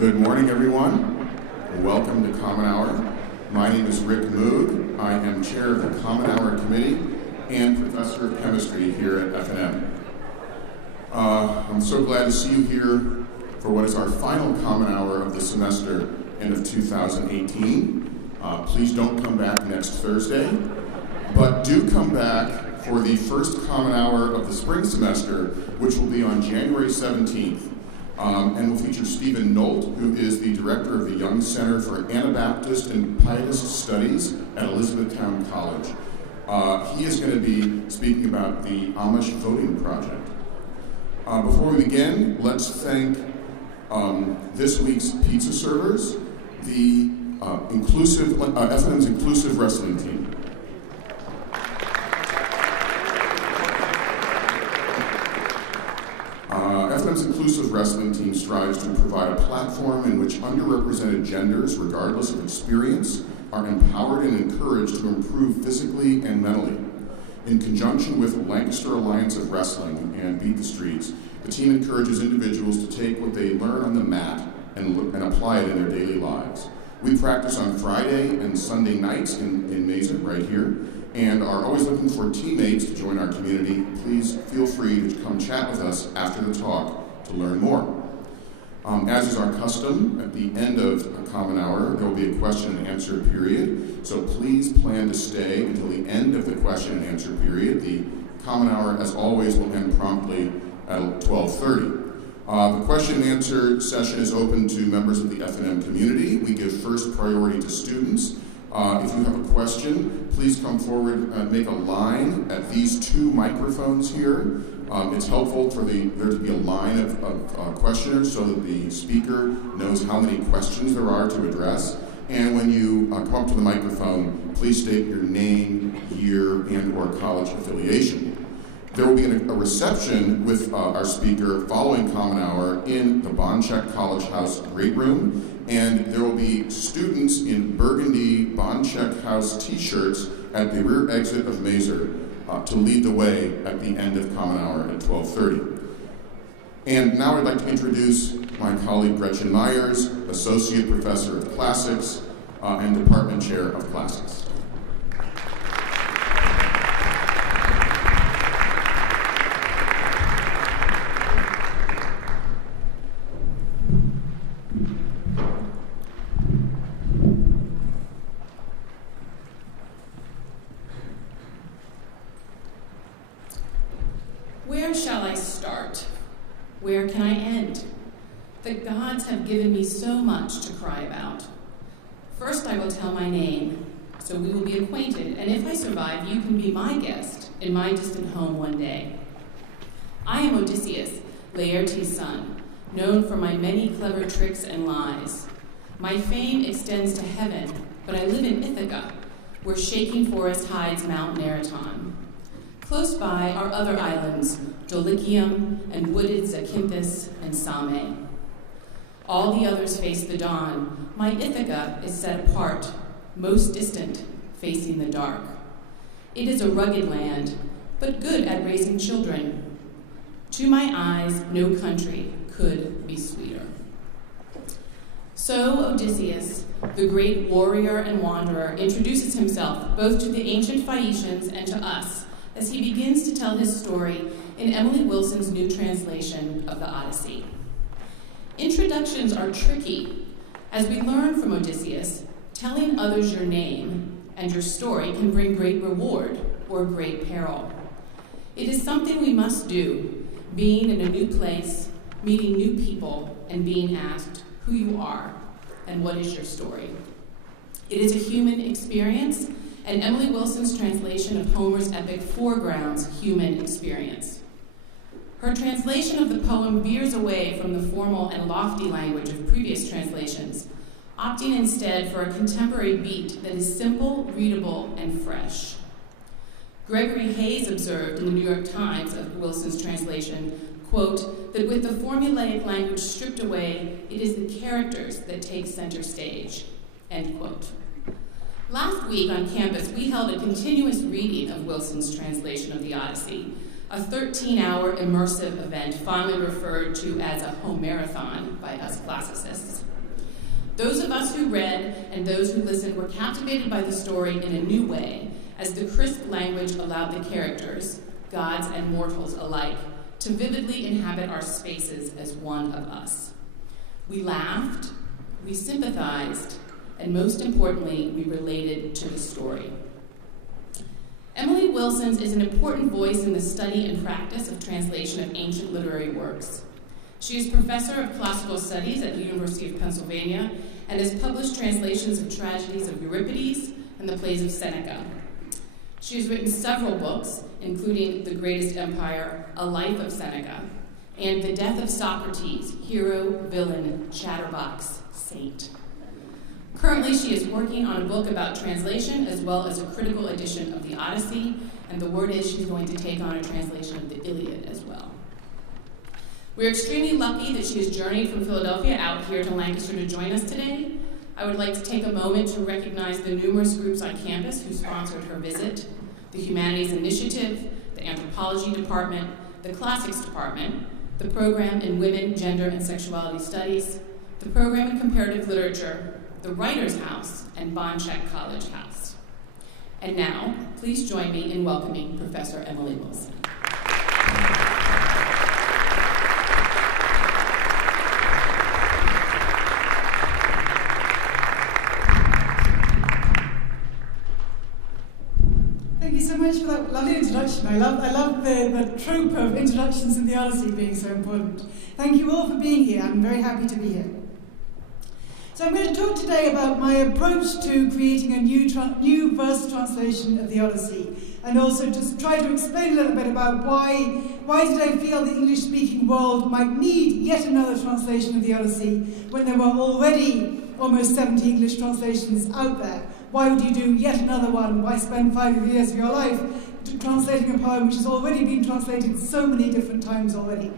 Good morning, everyone. Welcome to Common Hour. My name is Rick Moog. I am chair of the Common Hour Committee and professor of chemistry here at F&M. I'm so glad to see you here for what is our final Common Hour of the semester, end of 2018. Please don't come back next Thursday, but do come back for the first Common Hour of the spring semester, which will be on January 17th. And will feature Stephen Nolt, who is the director of the Young Center for Anabaptist and Pietist Studies at Elizabethtown College. He is going to be speaking about the Amish Voting Project. Before we begin, let's thank this week's pizza servers, the F&M's Inclusive Wrestling Team. F&M's Inclusive Wrestling Team strives to provide a platform in which underrepresented genders, regardless of experience, are empowered and encouraged to improve physically and mentally. In conjunction with the Lancaster Alliance of Wrestling and Beat the Streets, the team encourages individuals to take what they learn on the mat and apply it in their daily lives. We practice on Friday and Sunday nights in Mesa, right here, and are always looking for teammates to join our community. Please feel free to come chat with us after the talk to learn more. As is our custom, at the end of a Common Hour, there will be a question and answer period, so please plan to stay until the end of the question and answer period. The Common Hour, as always, will end promptly at 12:30. The question and answer session is open to members of the F&M community. We give first priority to students. If you have a question, please come forward and make a line at these two microphones here. It's helpful for there to be a line of questioners so that the speaker knows how many questions there are to address. And when you come up to the microphone, please state your name, year, and or college affiliation. There will be a reception with our speaker following Common Hour in the Boncheck College House Great Room, and there will be students in burgundy Boncheck House t-shirts at the rear exit of Mazer to lead the way at the end of Common Hour at 12:30. And now I'd like to introduce my colleague Gretchen Myers, Associate Professor of Classics and Department Chair of Classics. Where shall I start? Where can I end? The gods have given me so much to cry about. First I will tell my name, so we will be acquainted, and if I survive, you can be my guest in my distant home one day. I am Odysseus, Laertes' son, known for my many clever tricks and lies. My fame extends to heaven, but I live in Ithaca, where shaking forest hides Mount Neriton. Close by are other islands, Dulichium and wooded Zakynthus and Same. All the others face the dawn. My Ithaca is set apart, most distant, facing the dark. It is a rugged land, but good at raising children. To my eyes, no country could be sweeter. So Odysseus, the great warrior and wanderer, introduces himself both to the ancient Phaeacians and to us, as he begins to tell his story in Emily Wilson's new translation of the Odyssey. Introductions are tricky. As we learn from Odysseus, telling others your name and your story can bring great reward or great peril. It is something we must do, being in a new place, meeting new people, and being asked who you are and what is your story. It is a human experience, and Emily Wilson's translation of Homer's epic foregrounds human experience. Her translation of the poem veers away from the formal and lofty language of previous translations, opting instead for a contemporary beat that is simple, readable, and fresh. Gregory Hayes observed in the New York Times of Wilson's translation, quote, that with the formulaic language stripped away, it is the characters that take center stage, end quote. Last week on campus, we held a continuous reading of Wilson's translation of the Odyssey, a 13-hour immersive event fondly referred to as a home-marathon by us classicists. Those of us who read and those who listened were captivated by the story in a new way, as the crisp language allowed the characters, gods and mortals alike, to vividly inhabit our spaces as one of us. We laughed, we sympathized, and most importantly, we related to the story. Emily Wilson is an important voice in the study and practice of translation of ancient literary works. She is professor of classical studies at the University of Pennsylvania and has published translations of tragedies of Euripides and the plays of Seneca. She has written several books, including The Greatest Empire, A Life of Seneca, and The Death of Socrates, Hero, Villain, Chatterbox, Saint. Currently, she is working on a book about translation as well as a critical edition of the Odyssey, and the word is she's going to take on a translation of the Iliad as well. We're extremely lucky that she has journeyed from Philadelphia out here to Lancaster to join us today. I would like to take a moment to recognize the numerous groups on campus who sponsored her visit: the Humanities Initiative, the Anthropology Department, the Classics Department, the Program in Women, Gender, and Sexuality Studies, the Program in Comparative Literature, the Writers' House, and Bonchek College House. And now, please join me in welcoming Professor Emily Wilson. Thank you so much for that lovely introduction. I love the trope of introductions in the Odyssey being so important. Thank you all for being here. I'm very happy to be here. So I'm going to talk today about my approach to creating a new verse translation of the Odyssey, and also just try to explain a little bit about why did I feel the English-speaking world might need yet another translation of the Odyssey when there were already almost 70 English translations out there. Why would you do yet another one? Why spend 5 years of your life translating a poem which has already been translated so many different times already?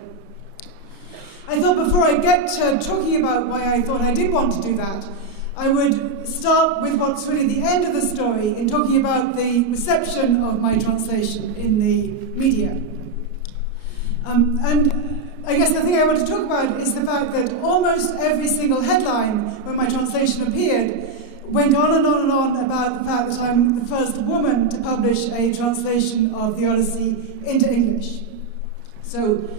I thought before I get to talking about why I thought I did want to do that, I would start with what's really the end of the story in talking about the reception of my translation in the media. And I guess the thing I want to talk about is the fact that almost every single headline when my translation appeared went on and on and on about the fact that I'm the first woman to publish a translation of the Odyssey into English. So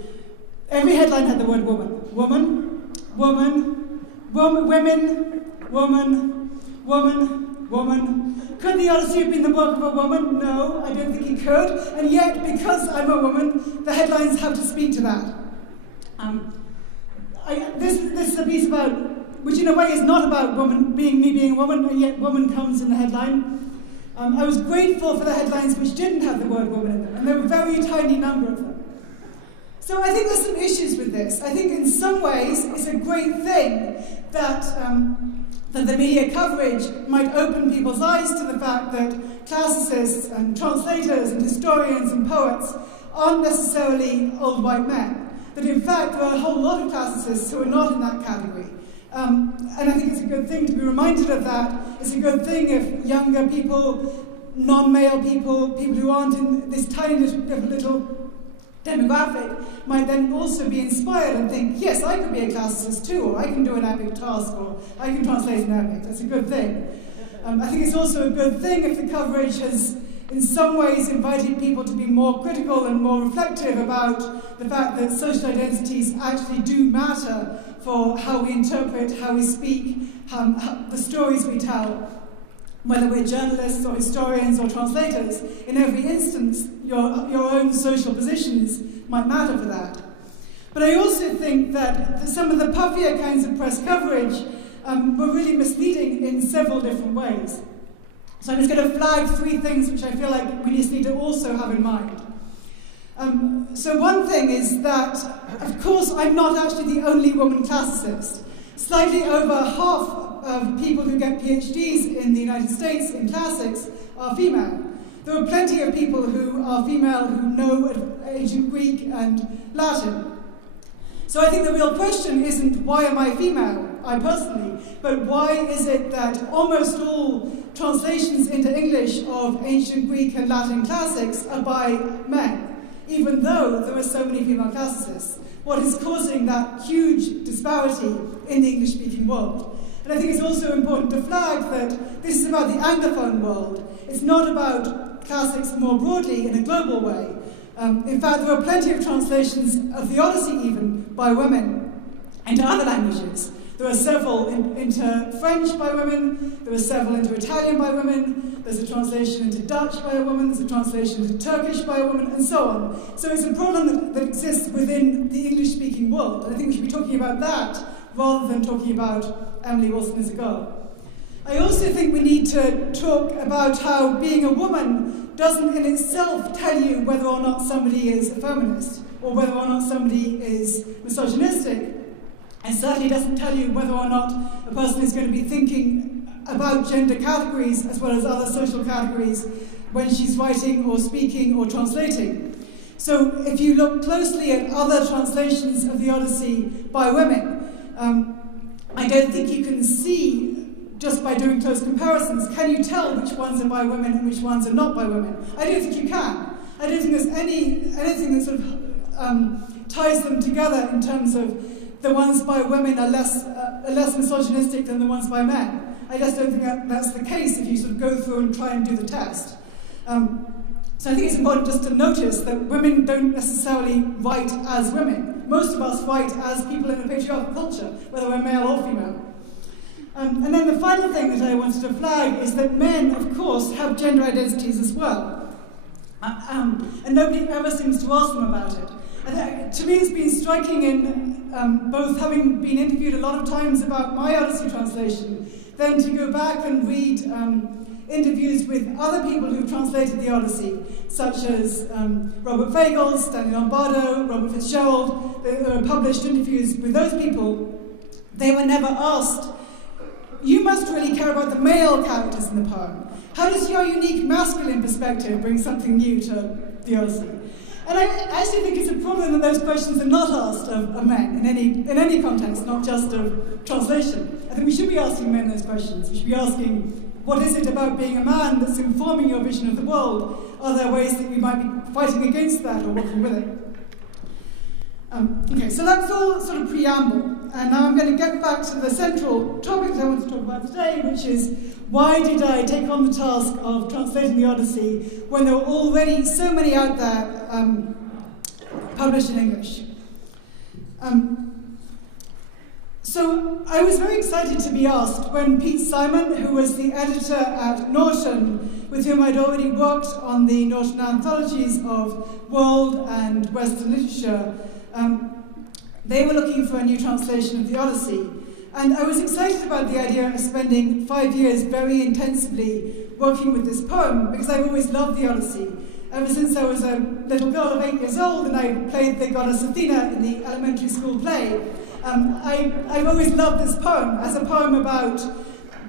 every headline had the word woman. Woman, woman, woman, women, woman, woman, woman. Could the Odyssey have been the work of a woman? No, I don't think it could. And yet, because I'm a woman, the headlines have to speak to that. This is a piece about, which in a way is not about me being a woman, and yet woman comes in the headline. I was grateful for the headlines which didn't have the word woman in them, and there were a very tiny number of them. So I think there's some issues with this. I think in some ways it's a great thing that the media coverage might open people's eyes to the fact that classicists and translators and historians and poets aren't necessarily old white men. That in fact there are a whole lot of classicists who are not in that category. And I think it's a good thing to be reminded of that. It's a good thing if younger people, non-male people, people who aren't in this tiny little demographic might then also be inspired and think, yes, I could be a classicist too, or I can do an epic task, or I can translate an epic. That's a good thing. I think it's also a good thing if the coverage has in some ways invited people to be more critical and more reflective about the fact that social identities actually do matter for how we interpret, how we speak, the stories we tell. Whether we're journalists or historians or translators, in every instance, your own social positions might matter for that. But I also think that some of the puffier kinds of press coverage were really misleading in several different ways. So I'm just going to flag 3 things which I feel like we just need to also have in mind. So one thing is that, of course, I'm not actually the only woman classicist. Slightly over half of people who get PhDs in the United States in classics are female. There are plenty of people who are female who know ancient Greek and Latin. So I think the real question isn't why am I female, I personally, but why is it that almost all translations into English of ancient Greek and Latin classics are by men? even though there are so many female classicists. What is causing that huge disparity in the English-speaking world? And I think it's also important to flag that this is about the Anglophone world. It's not about classics more broadly in a global way. In fact, there are plenty of translations of the Odyssey even by women into other languages. There are several into French by women, there are several into Italian by women, there's a translation into Dutch by a woman, there's a translation into Turkish by a woman, and so on. So it's a problem that exists within the English-speaking world, and I think we should be talking about that rather than talking about Emily Wilson as a girl. I also think we need to talk about how being a woman doesn't in itself tell you whether or not somebody is a feminist, or whether or not somebody is misogynistic. It certainly doesn't tell you whether or not a person is going to be thinking about gender categories as well as other social categories when she's writing or speaking or translating. So if you look closely at other translations of the Odyssey by women, I don't think you can see, just by doing close comparisons, can you tell which ones are by women and which ones are not by women? I don't think you can. I don't think there's anything that sort of ties them together in terms of the ones by women are less misogynistic than the ones by men. I just don't think that's the case if you sort of go through and try and do the test. So I think it's important just to notice that women don't necessarily write as women. Most of us write as people in a patriarchal culture, whether we're male or female. And then the final thing that I wanted to flag is that men, of course, have gender identities as well. And nobody ever seems to ask them about it. And to me, it's been striking in both having been interviewed a lot of times about my Odyssey translation, then to go back and read interviews with other people who've translated the Odyssey, such as Robert Fagel, Stanley Lombardo, Robert Fitzgerald. There were published interviews with those people. They were never asked, you must really care about the male characters in the poem. How does your unique masculine perspective bring something new to the Odyssey? And I actually think it's a problem that those questions are not asked of men in any context, not just of translation. I think we should be asking men those questions. We should be asking, what is it about being a man that's informing your vision of the world? Are there ways that we might be fighting against that or working with it? Okay, so that's all sort of preamble. And now I'm going to get back to the central topic that I want to talk about today, which is why did I take on the task of translating the Odyssey when there were already so many out there published in English? So I was very excited to be asked when Pete Simon, who was the editor at Norton, with whom I'd already worked on the Norton anthologies of world and Western literature, they were looking for a new translation of the Odyssey. And I was excited about the idea of spending 5 years very intensively working with this poem, because I've always loved the Odyssey. Ever since I was a little girl of 8 years old and I played the goddess Athena in the elementary school play, I've always loved this poem as a poem about,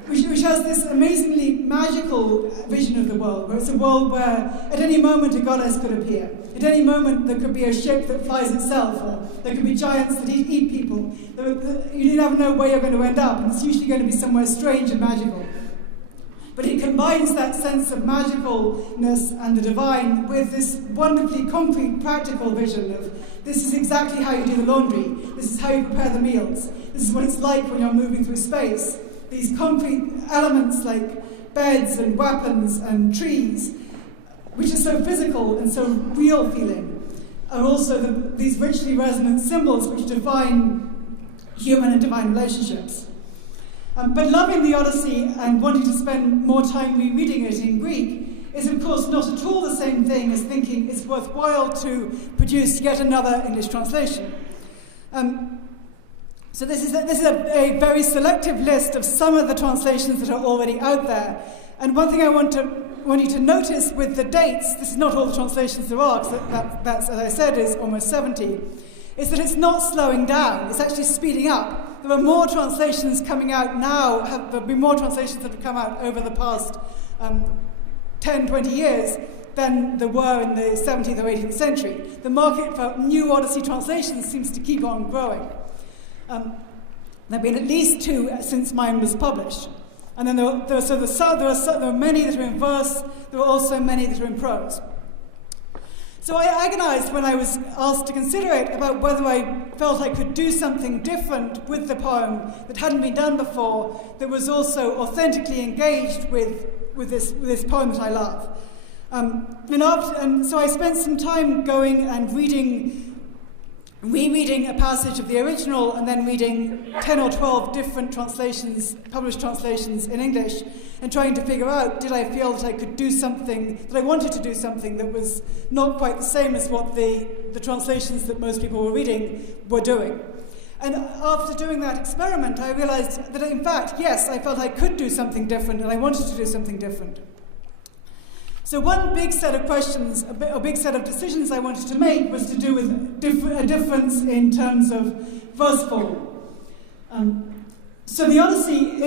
which has this amazingly magical vision of the world, where it's a world where at any moment a goddess could appear. At any moment there could be a ship that flies itself, or there could be giants that eat people. You never know where you're going to end up, and it's usually going to be somewhere strange and magical. But it combines that sense of magicalness and the divine with this wonderfully concrete, practical vision of this is exactly how you do the laundry, this is how you prepare the meals, this is what it's like when you're moving through space. These concrete elements like beds and weapons and trees, which are so physical and so real feeling, are also these richly resonant symbols which define human and divine relationships. But loving the Odyssey and wanting to spend more time rereading it in Greek is of course not at all the same thing as thinking it's worthwhile to produce yet another English translation. So this is a very selective list of some of the translations that are already out there. And one thing I want you to notice with the dates, this is not all the translations there are, because that's, as I said, is almost 70, is that it's not slowing down, it's actually speeding up. There are more translations coming out now, there have been more translations that have come out over the past 10, 20 years than there were in the 17th or 18th century. The market for new Odyssey translations seems to keep on growing. There have been at least 2 since mine was published. And then there are many that are in verse, there are also many that are in prose. So I agonized when I was asked to consider it about whether I felt I could do something different with the poem that hadn't been done before, that was also authentically engaged with this poem that I love. And so I spent some time going and rereading a passage of the original and then reading 10 or 12 different translations, published translations in English, and trying to figure out, did I feel that I could do something, that I wanted to do something that was not quite the same as what the translations that most people were reading were doing. And after doing that experiment, I realized that in fact, yes, I felt I could do something different and I wanted to do something different. So one big set of questions, a big set of decisions I wanted to make was to do with a difference in terms of verse form. So the Odyssey,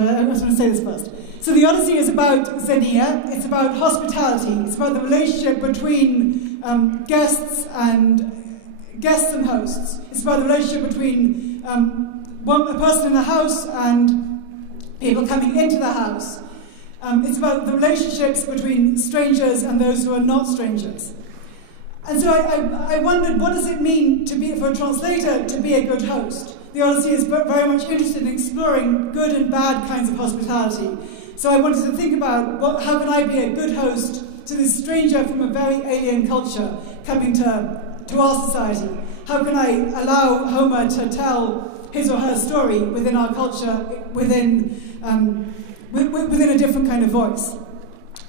I was going to say this first. So the Odyssey is about xenia, it's about hospitality, it's about the relationship between guests and hosts. It's about the relationship between a person in the house and people coming into the house. It's about the relationships between strangers and those who are not strangers. And so I wondered, what does it mean for a translator to be a good host? The Odyssey is very much interested in exploring good and bad kinds of hospitality. So I wanted to think about how can I be a good host to this stranger from a very alien culture coming to our society? How can I allow Homer to tell his or her story within our culture, within a different kind of voice?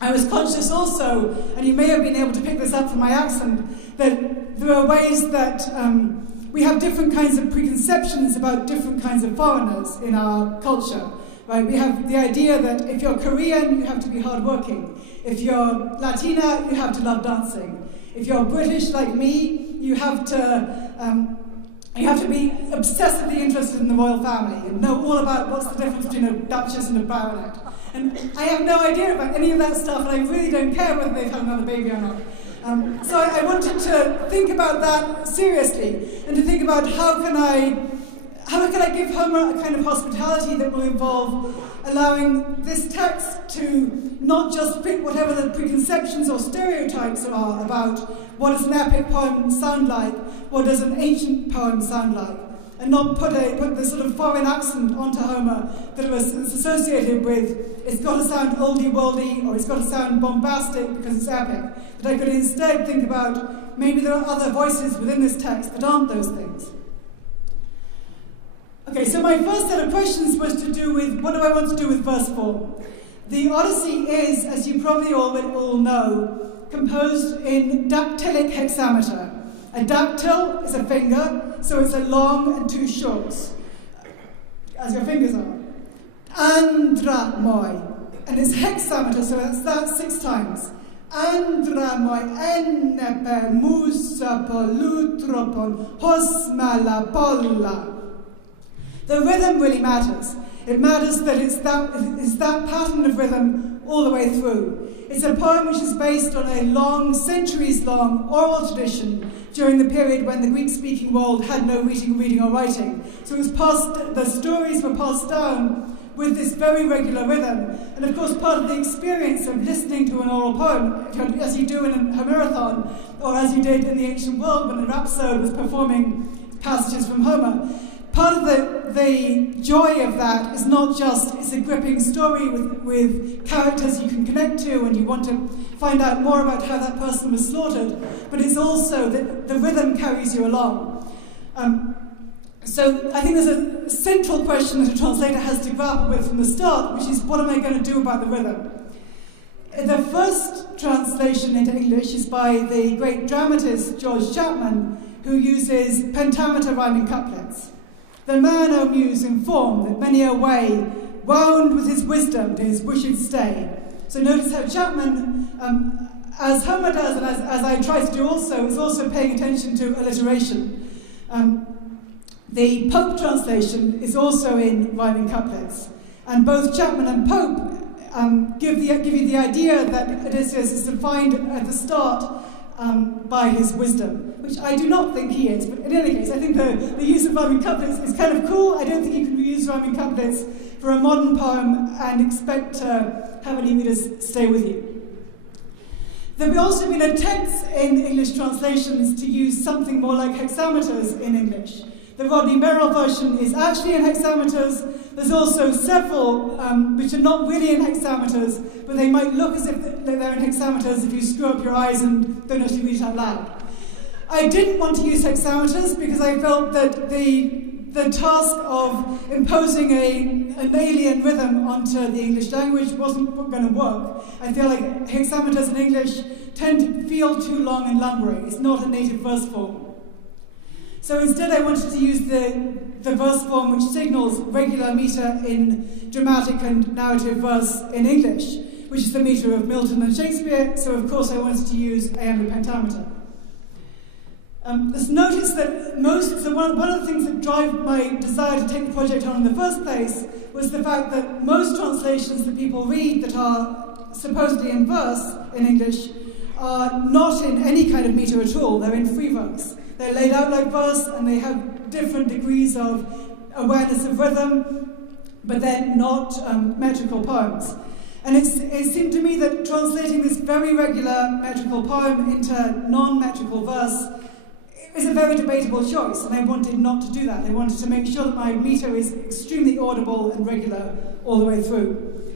I was conscious also, and you may have been able to pick this up from my accent, that there are ways that we have different kinds of preconceptions about different kinds of foreigners in our culture. Right? We have the idea that if you're Korean, you have to be hardworking. If you're Latina, you have to love dancing. If you're British like me, you have to be obsessively interested in the royal family and know all about what's the difference between a duchess and a baronet. And I have no idea about any of that stuff, and I really don't care whether they've had another baby or not. So I wanted to think about that seriously, and to think about how can I give Homer a kind of hospitality that will involve allowing this text to not just fit whatever the preconceptions or stereotypes are about what does an epic poem sound like, what does an ancient poem sound like, and not put the sort of foreign accent onto Homer that was associated with it's got to sound oldie-worldy or it's got to sound bombastic because it's epic. That I could instead think about maybe there are other voices within this text that aren't those things. Okay, so my first set of questions was to do with what do I want to do with verse form? The Odyssey is, as you probably all know, composed in dactylic hexameter. A dactyl is a finger, so it's a long and two shorts, as your fingers are. Andramoi, and it's hexameter, so that's 6 times. Andramoi, ennepe, musapol, lutropon, hosmalapolla. The rhythm really matters. It matters that it's that pattern of rhythm all the way through. It's a poem which is based on a centuries-long oral tradition during the period when the Greek-speaking world had no reading or writing. So the stories were passed down with this very regular rhythm. And of course, part of the experience of listening to an oral poem, as you do in a Homerathon, or as you did in the ancient world when a rhapsode was performing passages from Homer, part of the joy of that is not just it's a gripping story with characters you can connect to and you want to find out more about how that person was slaughtered, but it's also that the rhythm carries you along. So I think there's a central question that a translator has to grapple with from the start, which is what am I going to do about the rhythm? The first translation into English is by the great dramatist George Chapman, who uses pentameter rhyming couplets. The man, O muse, informed that many a way wound with his wisdom to his wished stay. So notice how Chapman, as Homer does, and as I try to do also, is also paying attention to alliteration. The Pope translation is also in rhyming couplets, and both Chapman and Pope give you the idea that Odysseus is defined at the start by his wisdom, which I do not think he is, but in any case, I think the use of rhyming couplets is kind of cool. I don't think you can use rhyming couplets for a modern poem and expect to have any readers stay with you. There have also been attempts in English translations to use something more like hexameters in English. The Rodney Merrill version is actually in hexameters. There's also several which are not really in hexameters, but they might look as if they're in hexameters if you screw up your eyes and don't actually read it out loud. I didn't want to use hexameters because I felt that the task of imposing an alien rhythm onto the English language wasn't going to work. I feel like hexameters in English tend to feel too long and lumbering. It's not a native verse form. So instead I wanted to use the verse form which signals regular meter in dramatic and narrative verse in English, which is the meter of Milton and Shakespeare, so of course I wanted to use iambic pentameter. Just notice that one of the things that drive my desire to take the project on in the first place was the fact that most translations that people read that are supposedly in verse in English are not in any kind of meter at all. They're in free verse. They're laid out like verse and they have different degrees of awareness of rhythm, but they're not metrical poems. And it seemed to me that translating this very regular metrical poem into non-metrical verse is a very debatable choice, and I wanted not to do that. I wanted to make sure that my meter is extremely audible and regular all the way through.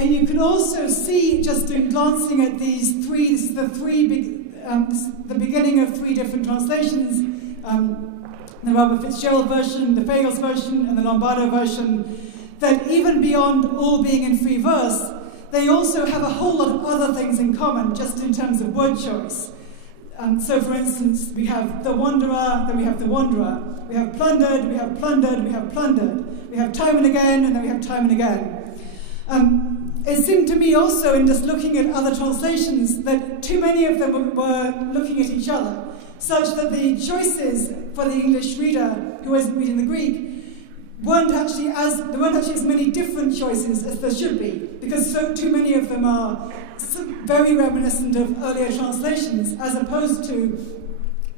You can also see, just in glancing at these three, this is the beginning of three different translations, the Robert Fitzgerald version, the Fagles version, and the Lombardo version, that even beyond all being in free verse, they also have a whole lot of other things in common, just in terms of word choice. So, for instance, we have the wanderer, then we have the wanderer. We have plundered, we have plundered, we have plundered. We have time and again, and then we have time and again. It seemed to me also, in just looking at other translations, that too many of them were looking at each other, such that the choices for the English reader who isn't reading the Greek there weren't actually as many different choices as there should be, because too many of them are very reminiscent of earlier translations, as opposed to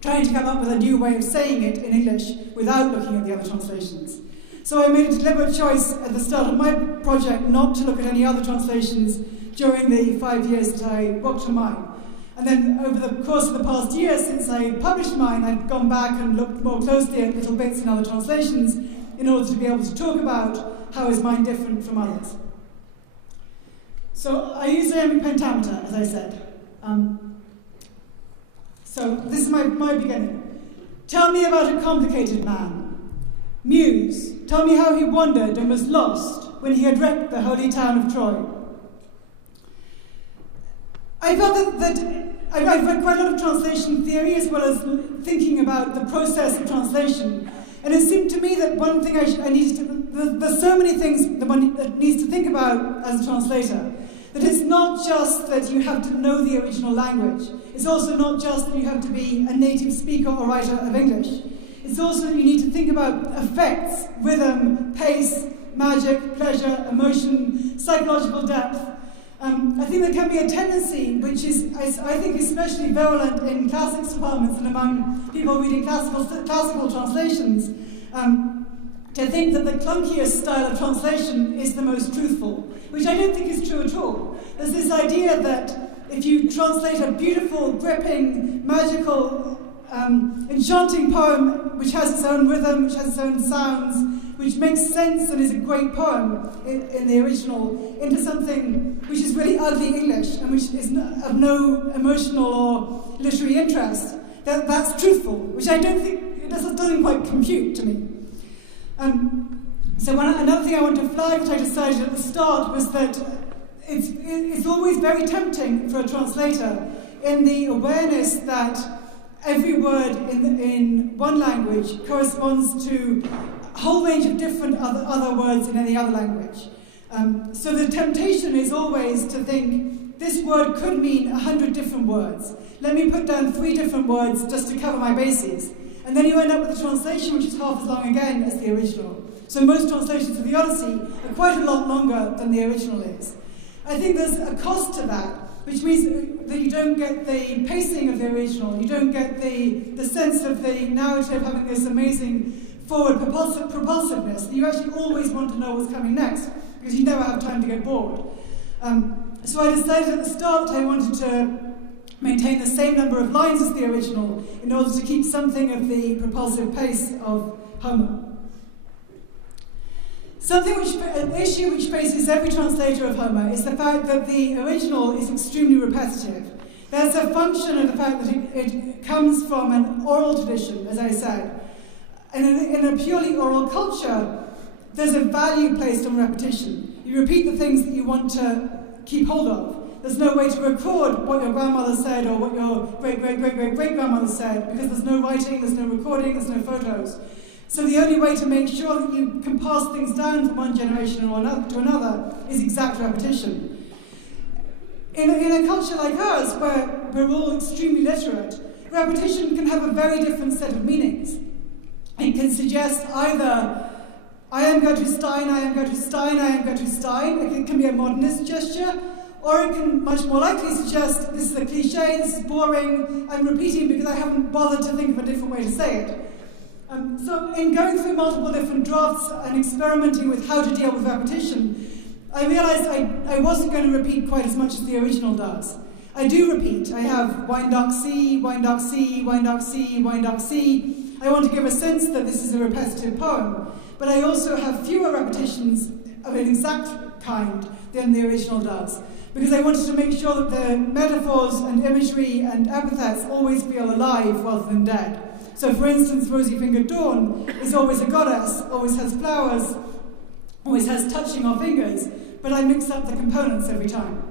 trying to come up with a new way of saying it in English without looking at the other translations. So I made a deliberate choice at the start of my project not to look at any other translations during the 5 years that I worked on mine. And then over the course of the past year, since I published mine, I've gone back and looked more closely at little bits in other translations in order to be able to talk about how is mine different from others. So I use iambic pentameter, as I said. So this is my beginning. Tell me about a complicated man. Muse, tell me how he wandered and was lost when he had wrecked the holy town of Troy. I felt that I've read quite a lot of translation theory as well as thinking about the process of translation. And it seemed to me that one thing I needed to, there's so many things that one needs to think about as a translator, that it's not just that you have to know the original language. It's also not just that you have to be a native speaker or writer of English. It's also that you need to think about effects, rhythm, pace, magic, pleasure, emotion, psychological depth. I think there can be a tendency, which is, I think, especially virulent in classics departments and among people reading classical translations, to think that the clunkiest style of translation is the most truthful, which I don't think is true at all. There's this idea that if you translate a beautiful, gripping, magical, enchanting poem which has its own rhythm, which has its own sounds, which makes sense and is a great poem in the original, into something which is really ugly English and which is of no emotional or literary interest, that's truthful, which I don't think, it doesn't quite compute to me. So another thing I want to flag, which I decided at the start, was that it's always very tempting for a translator in the awareness that every word in one language corresponds to a whole range of different other words in any other language. So the temptation is always to think, this word could mean 100 different words. Let me put down 3 different words just to cover my bases. And then you end up with a translation which is half as long again as the original. So most translations of the Odyssey are quite a lot longer than the original is. I think there's a cost to that, which means that you don't get the pacing of the original, you don't get the sense of the narrative having this amazing forward propulsiveness. You actually always want to know what's coming next, because you never have time to get bored. So I decided at the start I wanted to maintain the same number of lines as the original in order to keep something of the propulsive pace of Homer. An issue which faces every translator of Homer is the fact that the original is extremely repetitive. That's a function of the fact that it comes from an oral tradition, as I said. And in a purely oral culture, there's a value placed on repetition. You repeat the things that you want to keep hold of. There's no way to record what your grandmother said or what your great-great-great-great-grandmother said, because there's no writing, there's no recording, there's no photos. So the only way to make sure that you can pass things down from one generation or another to another is exact repetition. In a culture like ours, where we're all extremely literate, repetition can have a very different set of meanings. It can suggest either, I am going to Stein, I am going to Stein, I am going to Stein. It can be a modernist gesture, or it can much more likely suggest, this is a cliche, this is boring, I'm repeating because I haven't bothered to think of a different way to say it. So in going through multiple different drafts and experimenting with how to deal with repetition, I realized I wasn't going to repeat quite as much as the original does. I do repeat. I have wind dark C, wind dark C, wind dark C, wind dark C. I want to give a sense that this is a repetitive poem, but I also have fewer repetitions of an exact kind than the original does, because I wanted to make sure that the metaphors and imagery and epithets always feel alive rather than dead. So, for instance, Rosy-Fingered Dawn is always a goddess, always has flowers, always has touching our fingers, but I mix up the components every time.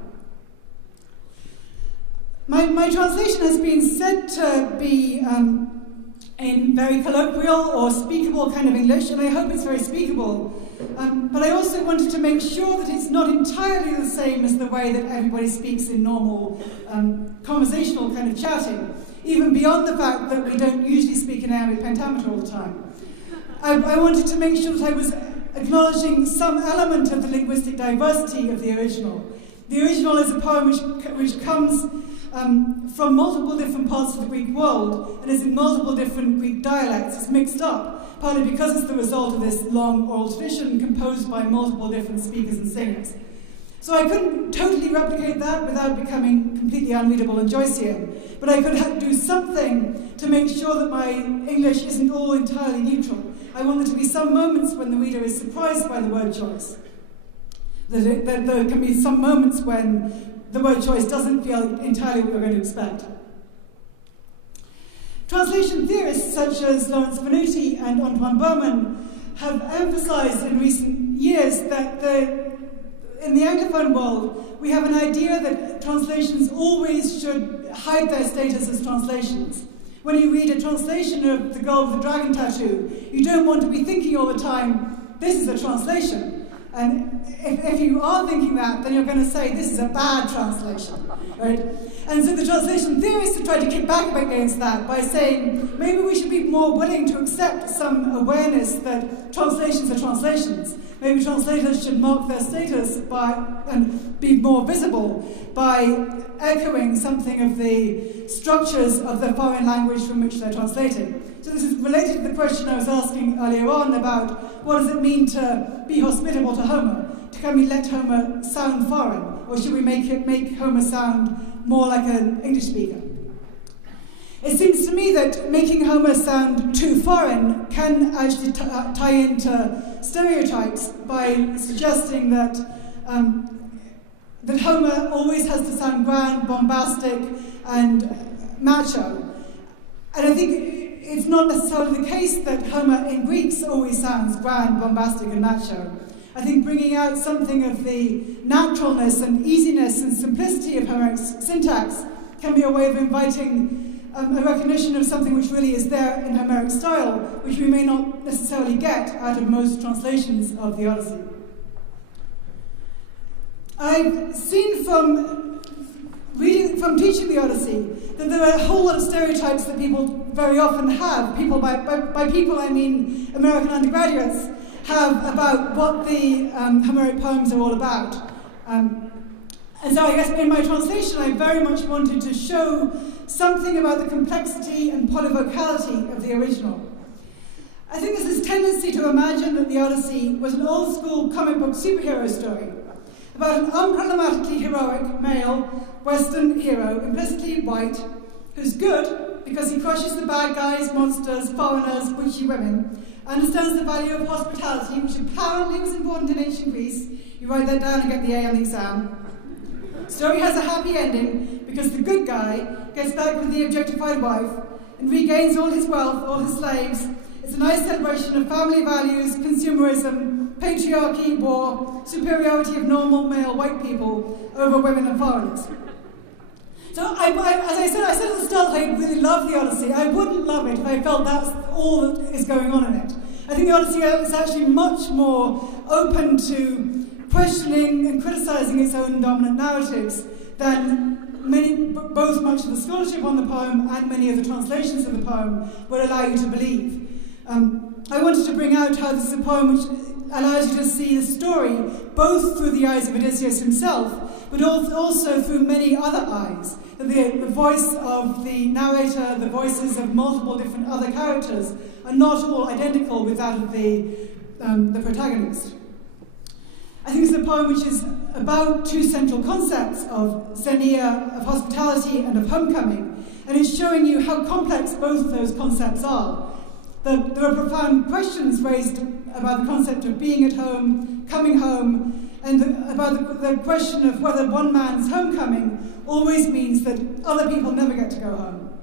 My translation has been said to be in very colloquial or speakable kind of English, and I hope it's very speakable. But I also wanted to make sure that it's not entirely the same as the way that everybody speaks in normal conversational kind of chatting, even beyond the fact that we don't usually speak in iambic pentameter all the time. I wanted to make sure that I was acknowledging some element of the linguistic diversity of the original. The original is a poem which comes from multiple different parts of the Greek world and is in multiple different Greek dialects. It's mixed up, partly because it's the result of this long oral tradition composed by multiple different speakers and singers. So I couldn't totally replicate that without becoming completely unreadable and Joycean, but I could do something to make sure that my English isn't all entirely neutral. I want there to be some moments when the reader is surprised by the word choice. That there can be some moments when the word choice doesn't feel entirely what we're going to expect. Translation theorists such as Lawrence Venuti and Antoine Berman have emphasized in recent years that in the Anglophone world, we have an idea that translations always should hide their status as translations. When you read a translation of The Girl with the Dragon Tattoo, you don't want to be thinking all the time, this is a translation. And if you are thinking that, then you're going to say, this is a bad translation, right? And so the translation theorists have tried to kick back against that by saying, maybe we should be more willing to accept some awareness that translations are translations. Maybe translators should mark their status and be more visible by echoing something of the structures of the foreign language from which they're translating. So this is related to the question I was asking earlier on about what does it mean to be hospitable to Homer? Can we let Homer sound foreign? Or should we make Homer sound more like an English speaker? It seems to me that making Homer sound too foreign can actually tie into stereotypes by suggesting that that Homer always has to sound grand, bombastic, and macho. And I think it's not necessarily the case that Homer in Greeks always sounds grand, bombastic, and macho. I think bringing out something of the naturalness and easiness and simplicity of Homeric syntax can be a way of inviting a recognition of something which really is there in Homeric style, which we may not necessarily get out of most translations of the Odyssey. I've seen from teaching the Odyssey that there are a whole lot of stereotypes that people very often have. People, by people I mean American undergraduates, have about what the Homeric poems are all about. And so I guess in my translation I very much wanted to show something about the complexity and polyvocality of the original. I think there's this tendency to imagine that the Odyssey was an old-school comic book superhero story. about an unproblematically heroic male Western hero, implicitly white, who's good because he crushes the bad guys, monsters, foreigners, witchy women, understands the value of hospitality, which apparently was important in ancient Greece. You write that down and get the A on the exam. Story has a happy ending because the good guy gets back with the objectified wife and regains all his wealth, all his slaves. It's a nice celebration of family values, consumerism, patriarchy, war, superiority of normal male white people over women and foreigners. So, as I said at the start, I really love the Odyssey. I wouldn't love it if I felt that's all that is going on in it. I think the Odyssey is actually much more open to questioning and criticising its own dominant narratives than both much of the scholarship on the poem and many of the translations of the poem would allow you to believe. I wanted to bring out how this is a poem which allows you to see the story both through the eyes of Odysseus himself, but also through many other eyes. The voice of the narrator, the voices of multiple different other characters are not all identical with that of the protagonist. I think it's a poem which is about two central concepts of xenia, of hospitality, and of homecoming, and it's showing you how complex both of those concepts are. There are profound questions raised about the concept of being at home, coming home, and about the question of whether one man's homecoming always means that other people never get to go home.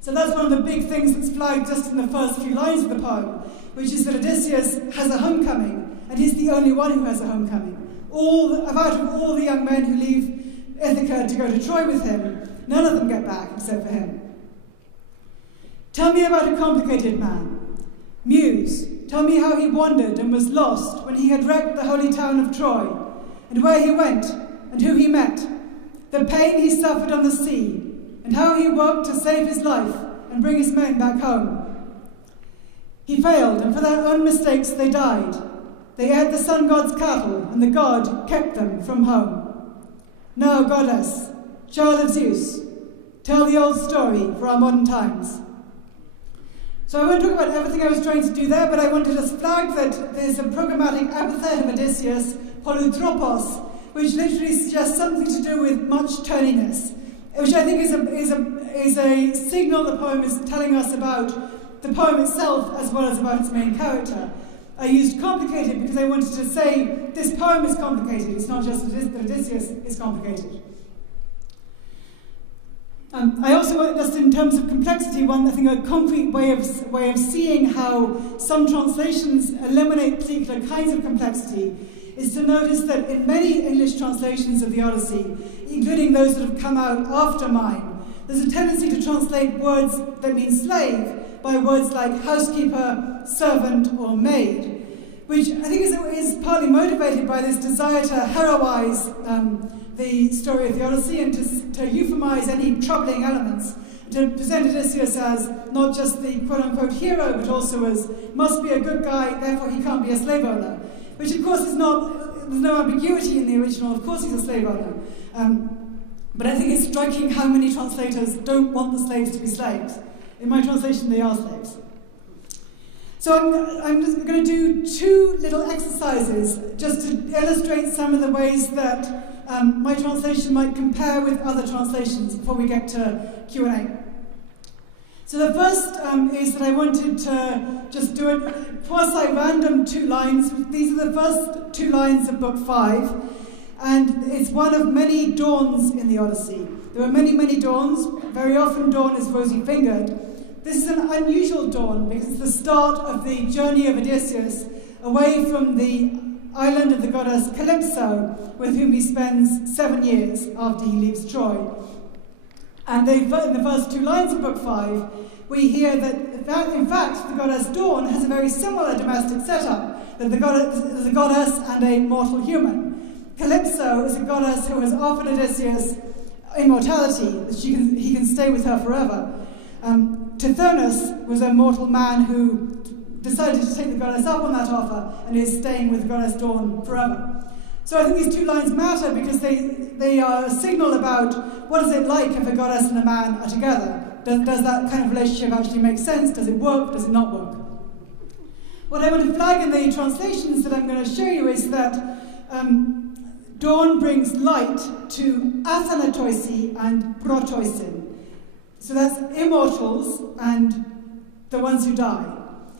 So that's one of the big things that's flagged just in the first few lines of the poem, which is that Odysseus has a homecoming, and he's the only one who has a homecoming. Out of all the young men who leave Ithaca to go to Troy with him, none of them get back except for him. Tell me about a complicated man. Muse, tell me how he wandered and was lost when he had wrecked the holy town of Troy, and where he went, and who he met, the pain he suffered on the sea, and how he worked to save his life and bring his men back home. He failed, and for their own mistakes they died. They ate the sun god's cattle, and the god kept them from home. Now, goddess, child of Zeus, tell the old story for our modern times. So I won't talk about everything I was trying to do there, but I wanted to flag that there's a programmatic epithet of Odysseus, polutropos, which literally suggests something to do with much turniness, which I think is a signal the poem is telling us about the poem itself as well as about its main character. I used complicated because I wanted to say this poem is complicated. It's not just that Odysseus is complicated. I also, just in terms of complexity, I think a concrete way of seeing how some translations eliminate particular kinds of complexity is to notice that in many English translations of the Odyssey, including those that have come out after mine, there's a tendency to translate words that mean slave by words like housekeeper, servant, or maid, which I think is partly motivated by this desire to heroize the story of the Odyssey and to euphemize any troubling elements, to present Odysseus as not just the quote-unquote hero, but also as must be a good guy, therefore he can't be a slave owner, which of course is not, there's no ambiguity in the original, of course he's a slave owner. But I think it's striking how many translators don't want the slaves to be slaves. In my translation, they are slaves. So I'm just going to do two little exercises just to illustrate some of the ways that my translation might compare with other translations before we get to Q&A. So the first is that I wanted to just do a quasi-random 2 lines. These are the first 2 lines of Book 5, and it's one of many dawns in the Odyssey. There are many, many dawns. Very often dawn is rosy-fingered. This is an unusual dawn because it's the start of the journey of Odysseus away from the island of the goddess Calypso, with whom he spends 7 years after he leaves Troy. And in the first 2 lines of Book 5, we hear that in fact, the goddess Dawn has a very similar domestic setup, that the goddess is a goddess and a mortal human. Calypso is a goddess who has offered Odysseus immortality, that he can stay with her forever. Tithonus was a mortal man who decided to take the goddess up on that offer and is staying with the goddess Dawn forever. So I think these 2 lines matter because they are a signal about what is it like if a goddess and a man are together. Does that kind of relationship actually make sense? Does it work? Does it not work? What I want to flag in the translations that I'm going to show you is that dawn brings light to athanatoisi and protoisin. So that's immortals and the ones who die.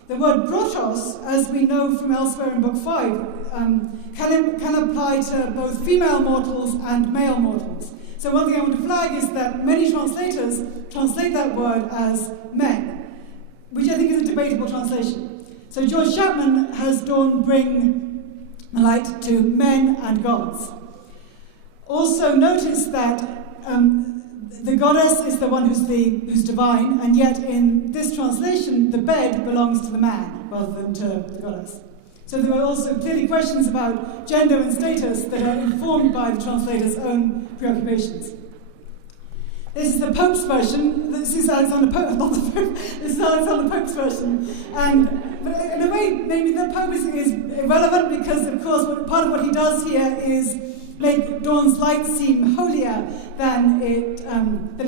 The word protos, as we know from elsewhere in Book 5, can apply to both female mortals and male mortals. So one thing I want to flag is that many translators translate that word as men, which I think is a debatable translation. So George Chapman has dawn bring light to men and gods. Also notice that the goddess is the one who's divine, and yet in this translation, the bed belongs to the man rather than to the goddess. So there are also clearly questions about gender and status that are informed by the translator's own preoccupations. This is the Pope's version. This is Alexander Pope, not the Pope. This is Alexander Pope's version. And in a way, maybe the Pope is irrelevant because, of course, part of what he does here is make dawn's light seem holier than it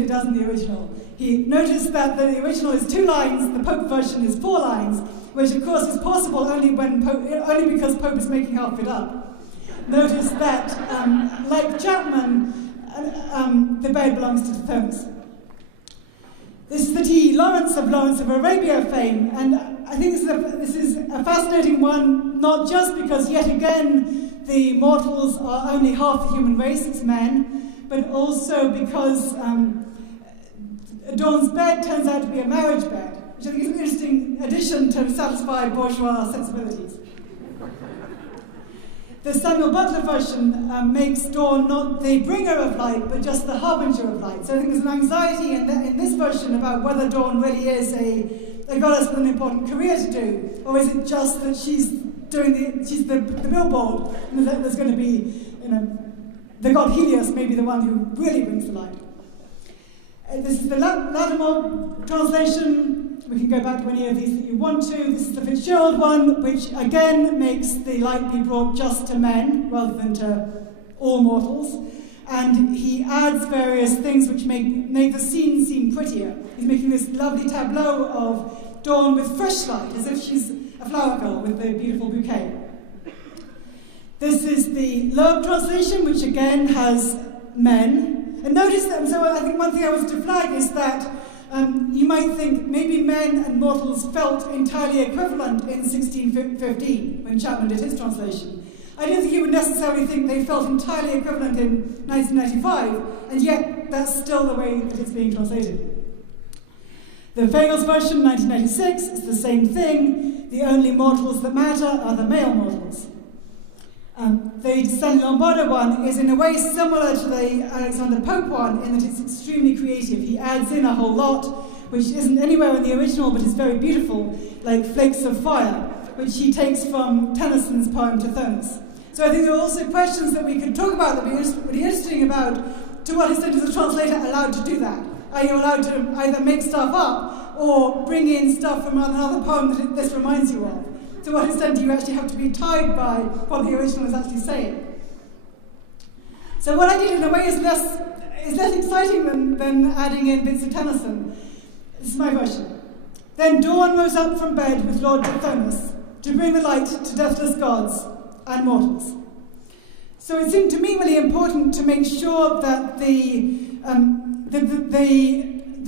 does in the original. He noticed that the original is 2 lines, the Pope version is 4 lines, which of course is possible only because Pope is making half of it up. Notice that, like Chapman, the bed belongs to Thomas. This is the T. Lawrence of Arabia fame, and I think this is a fascinating one, not just because yet again the mortals are only half the human race, it's men, but also because Dawn's bed turns out to be a marriage bed, which I think is an interesting addition to satisfy bourgeois sensibilities. The Samuel Butler version makes Dawn not the bringer of light, but just the harbinger of light. So I think there's an anxiety in this version about whether Dawn really is a goddess with an important career to do, or is it just that she's the billboard, and there's going to be, the god Helios may be the one who really brings the light. This is the Lattimore translation. We can go back to any of these that you want to. This is the Fitzgerald one, which again makes the light be brought just to men rather than to all mortals. And he adds various things which make the scene seem prettier. He's making this lovely tableau of Dawn with fresh light, as if she's a flower girl with the beautiful bouquet. This is the Loeb translation, which again has men. And notice that, so I think one thing I was to flag is that you might think maybe men and mortals felt entirely equivalent in 1615 when Chapman did his translation. I don't think you would necessarily think they felt entirely equivalent in 1995, and yet that's still the way that it's being translated. The Fagles version, 1996, is the same thing. The only mortals that matter are the male mortals. The Stanley Lombardo one is in a way similar to the Alexander Pope one in that it's extremely creative. He adds in a whole lot, which isn't anywhere in the original but is very beautiful, like flakes of fire, which he takes from Tennyson's poem Tithonus. So I think there are also questions that we could talk about that would be interesting about to what extent is the translator allowed to do that? Are you allowed to either make stuff up or bring in stuff from another poem that this reminds you of? To what extent do you actually have to be tied by what the original is actually saying? So what I did in a way is less exciting than adding in bits of Tennyson. This is my version. Then dawn rose up from bed with Lord Tithonus to bring the light to deathless gods and mortals. So it seemed to me really important to make sure that the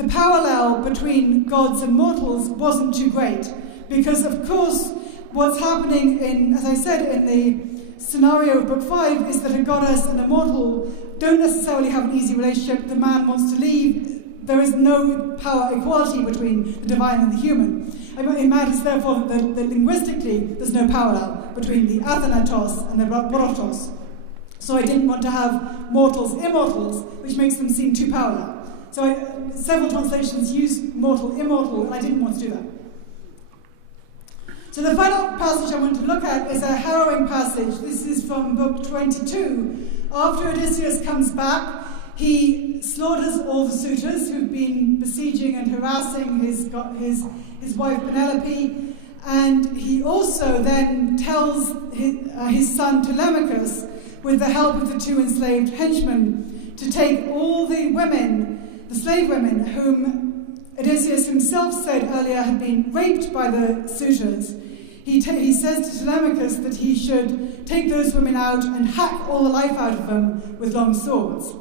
parallel between gods and mortals wasn't too great, because of course what's happening in, as I said, in the scenario of Book 5 is that a goddess and a mortal don't necessarily have an easy relationship. The man wants to leave. There is no power equality between the divine and the human. It matters therefore that linguistically there's no parallel between the athanatos and the protos. So I didn't want to have mortals immortals, which makes them seem too parallel. So several translations use mortal immortal, and I didn't want to do that. So the final passage I want to look at is a harrowing passage. This is from Book 22. After Odysseus comes back, he slaughters all the suitors who've been besieging and harassing his wife Penelope, and he also then tells his son Telemachus, with the help of the 2 enslaved henchmen, to take all the women, the slave women, whom Odysseus himself said earlier had been raped by the suitors. he says to Telemachus that he should take those women out and hack all the life out of them with long swords.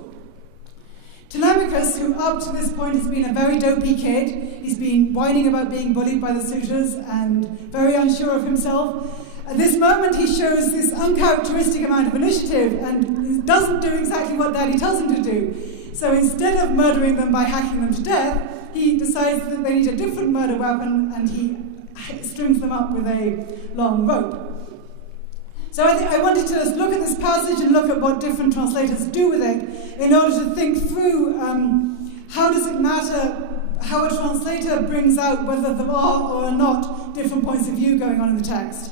Telemachus, who up to this point has been a very dopey kid, he's been whining about being bullied by the suitors and very unsure of himself. At this moment he shows this uncharacteristic amount of initiative and doesn't do exactly what Daddy tells him to do. So instead of murdering them by hacking them to death, he decides that they need a different murder weapon and he strings them up with a long rope. So I wanted to just look at this passage and look at what different translators do with it in order to think through how does it matter how a translator brings out whether there are or are not different points of view going on in the text.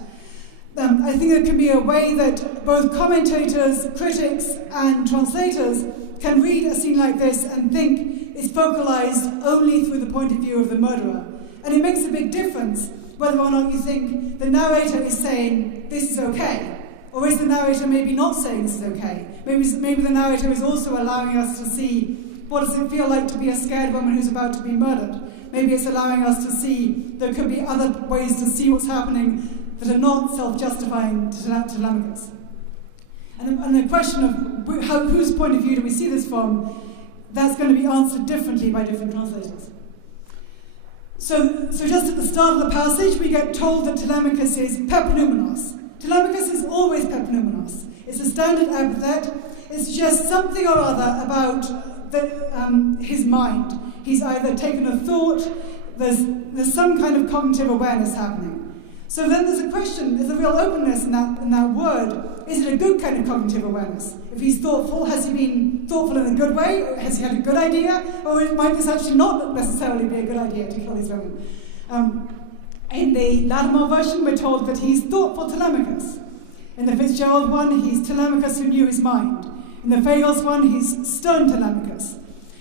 I think there can be a way that both commentators, critics, and translators can read a scene like this and think it's focalized only through the point of view of the murderer. And it makes a big difference whether or not you think the narrator is saying this is okay, or is the narrator maybe not saying this is okay. Maybe the narrator is also allowing us to see what does it feel like to be a scared woman who's about to be murdered. Maybe it's allowing us to see there could be other ways to see what's happening that are not self-justifying to Telemachus. And the question of whose point of view do we see this from, that's going to be answered differently by different translators. So just at the start of the passage, we get told that Telemachus is pepnumenos. Telemachus is always pepnumenos. It's a standard epithet. It suggests something or other about his mind. He's either taken a thought, there's some kind of cognitive awareness happening. So then there's a question, there's a real openness in that word. Is it a good kind of cognitive awareness? If he's thoughtful, has he been thoughtful in a good way? Or has he had a good idea? Or might this actually not necessarily be a good idea to kill these women? In the Lattimore version, we're told that he's thoughtful Telemachus. In the Fitzgerald one, he's Telemachus who knew his mind. In the Fagles one, he's stern Telemachus.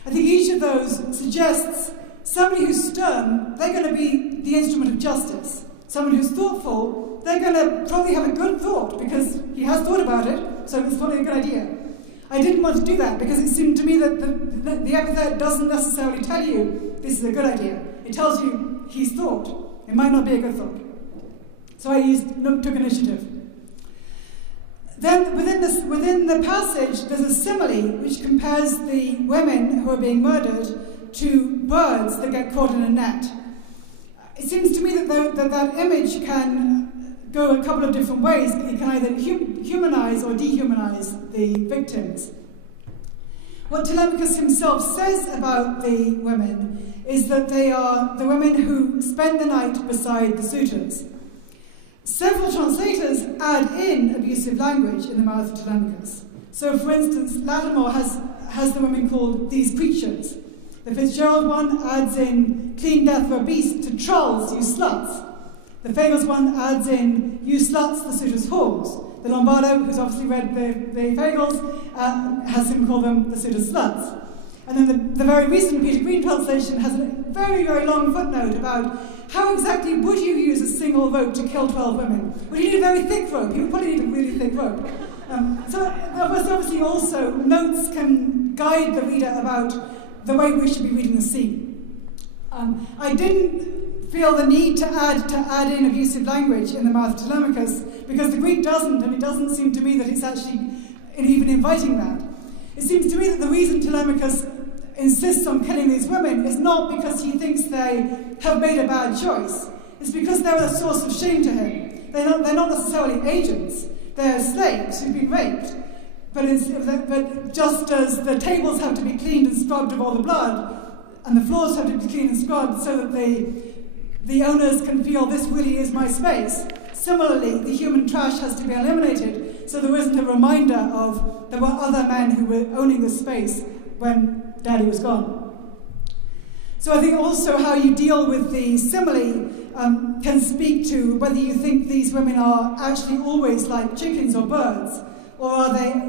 I think each of those suggests somebody who's stern, they're going to be the instrument of justice. Someone who's thoughtful, they're going to probably have a good thought because he has thought about it, so it's probably a good idea. I didn't want to do that because it seemed to me that the epithet doesn't necessarily tell you this is a good idea. It tells you he's thought. It might not be a good thought. So I took initiative. Then within the passage, there's a simile which compares the women who are being murdered to birds that get caught in a net. It seems to me that image can go a couple of different ways. It can either humanize or dehumanize the victims. What Telemachus himself says about the women is that they are the women who spend the night beside the suitors. Several translators add in abusive language in the mouth of Telemachus. So, for instance, Lattimore has the women called these creatures. The Fitzgerald one adds in clean death for a beast to trolls, you sluts. The Fagles one adds in you sluts, the suitors' whores. The Lombardo, who's obviously read the Fagles, has him call them the suitors' sluts. And then the very recent Peter Green translation has a very, very long footnote about how exactly would you use a single rope to kill 12 women? Well, you need a very thick rope. You would probably need a really thick rope. So obviously also notes can guide the reader about the way we should be reading the scene. I didn't feel the need to add in abusive language in the mouth of Telemachus because the Greek doesn't, and it doesn't seem to me that it's actually even inviting that. It seems to me that the reason Telemachus insists on killing these women is not because he thinks they have made a bad choice. It's because they're a source of shame to him. They're not necessarily agents. They're slaves who've been raped. But just as the tables have to be cleaned and scrubbed of all the blood, and the floors have to be cleaned and scrubbed so that the owners can feel this really is my space, similarly, the human trash has to be eliminated so there isn't a reminder of there were other men who were owning this space when Daddy was gone. So I think also how you deal with the simile can speak to whether you think these women are actually always like chickens or birds, or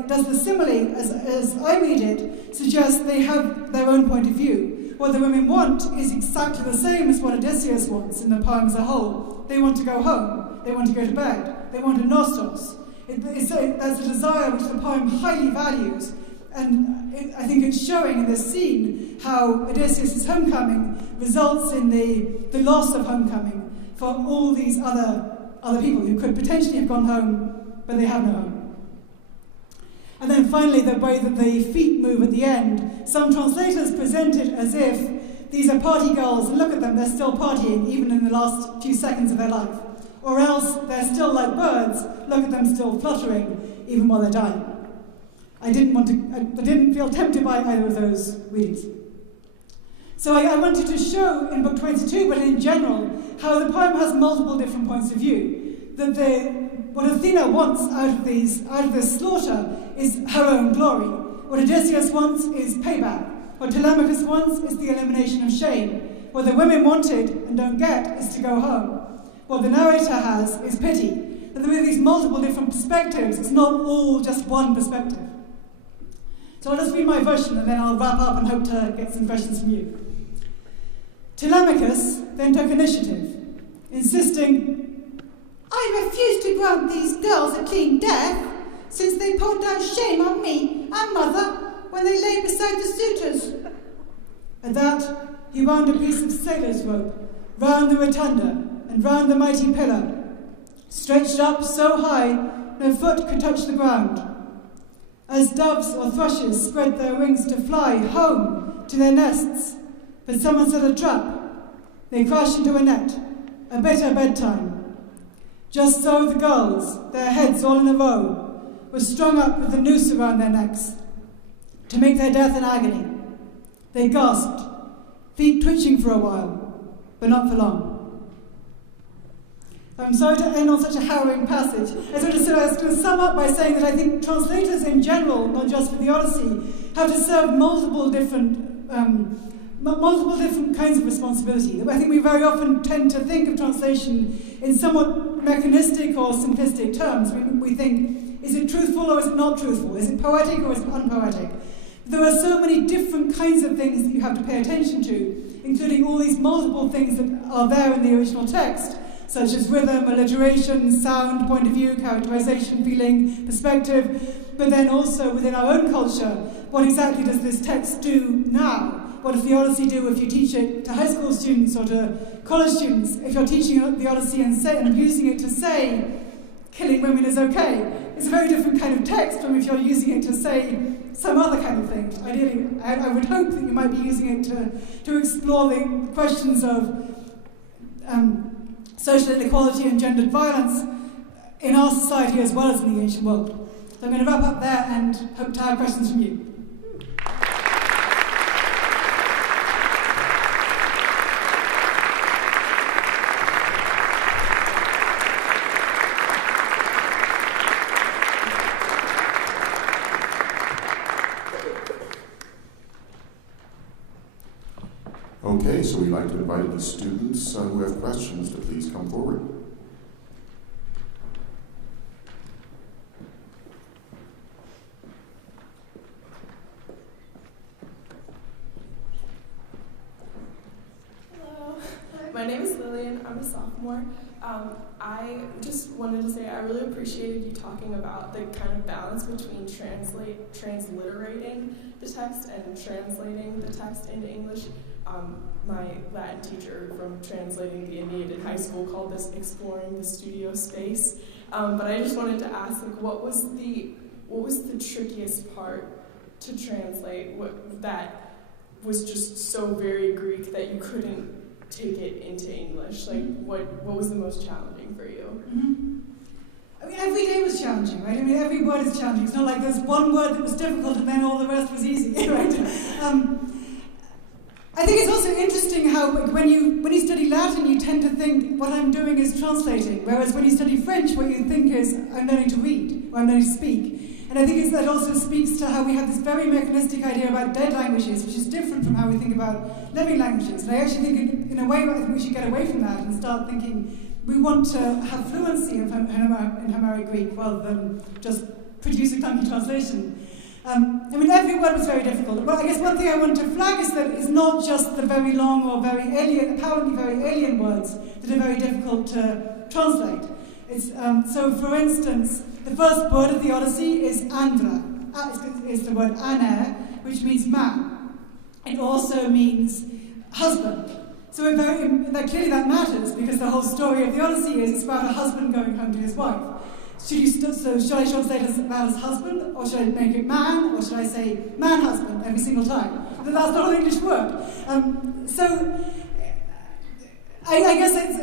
does the simile, as I read it, suggest they have their own point of view? What the women want is exactly the same as what Odysseus wants in the poem as a whole. They want to go home. They want to go to bed. They want a nostos. That's a desire which the poem highly values. And I think it's showing in this scene how Odysseus' homecoming results in the loss of homecoming for all these other other people who could potentially have gone home, but they have no home. And then finally, the way that the feet move at the end, some translators present it as if these are party girls, and look at them, they're still partying, even in the last few seconds of their life. Or else, they're still like birds, look at them still fluttering, even while they're dying. I didn't feel tempted by either of those readings. So I wanted to show in book 22, but in general, how the poem has multiple different points of view. That what Athena wants out of this slaughter is her own glory. What Odysseus wants is payback. What Telemachus wants is the elimination of shame. What the women wanted and don't get is to go home. What the narrator has is pity. And there are these multiple different perspectives. It's not all just one perspective. So I'll just read my version and then I'll wrap up and hope to get some questions from you. Telemachus then took initiative, insisting, "I refuse to grant these girls a clean death, since they poured down shame on me and mother when they lay beside the suitors." At that, he wound a piece of sailor's rope round the rotunda and round the mighty pillar, stretched up so high no foot could touch the ground. As doves or thrushes spread their wings to fly home to their nests, but someone set a trap, they crash into a net, a bitter bedtime. Just so the girls, their heads all in a row, were strung up with a noose around their necks, to make their death an agony. They gasped, feet twitching for a while, but not for long. I'm sorry to end on such a harrowing passage. I was going to sum up by saying that I think translators in general, not just for the Odyssey, have to serve multiple different kinds of responsibility. I think we very often tend to think of translation in somewhat mechanistic or simplistic terms. We think, is it truthful or is it not truthful? Is it poetic or is it unpoetic? There are so many different kinds of things that you have to pay attention to, including all these multiple things that are there in the original text, such as rhythm, alliteration, sound, point of view, characterization, feeling, perspective, but then also within our own culture, what exactly does this text do now? What does the Odyssey do if you teach it to high school students or to college students? If you're teaching the Odyssey and using it to say, killing women is okay, it's a very different kind of text from if you're using it to say some other kind of thing. Ideally, I would hope that you might be using it to explore the questions of social inequality and gendered violence in our society as well as in the ancient world. So I'm going to wrap up there and hope to have questions from you. Okay, so we'd like to invite the students who have questions to please come forward. Hello, my name is Lillian. I'm a sophomore. I just wanted to say I really appreciated you talking about the kind of balance between transliterating the text and translating the text into English. My Latin teacher from translating the Aeneid in high school called this exploring the studio space. But I just wanted to ask, like, what was the trickiest part to translate? What that was just so very Greek that you couldn't take it into English? Like, what was the most challenging for you? Mm-hmm. I mean, every day was challenging, right? I mean, every word is challenging. It's not like there's one word that was difficult and then all the rest was easy, right? I think it's also interesting how when you study Latin, you tend to think what I'm doing is translating, whereas when you study French, what you think is I'm learning to read, or I'm learning to speak. And I think that also speaks to how we have this very mechanistic idea about dead languages, which is different from how we think about living languages. And I actually think, in a way, I think we should get away from that and start thinking we want to have fluency in Homeric Greek rather than just produce a clunky translation. I mean, every word was very difficult. Well, I guess one thing I want to flag is that it's not just the very long or very alien, apparently very alien words that are very difficult to translate. It's, so, for instance, the first word of the Odyssey is andra. It's the word aner, which means man. It also means husband. So clearly that matters, because the whole story of the Odyssey is it's about a husband going home to his wife. Should I translate that as husband, or should I make it man, or should I say man-husband every single time? That's not an English word. I guess it's...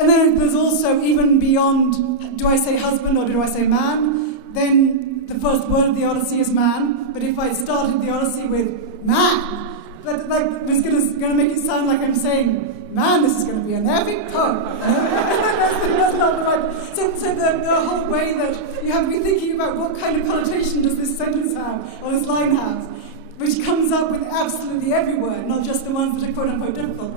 And then there's also, even beyond, do I say husband or do I say man? Then the first word of the Odyssey is man, but if I started the Odyssey with man, it's going to make it sound like I'm saying, man, this is going to be an epic poem. That's not the right. So the whole way that you have to be thinking about what kind of connotation does this sentence have, or this line have, which comes up with absolutely every word, not just the ones that are quote-unquote difficult.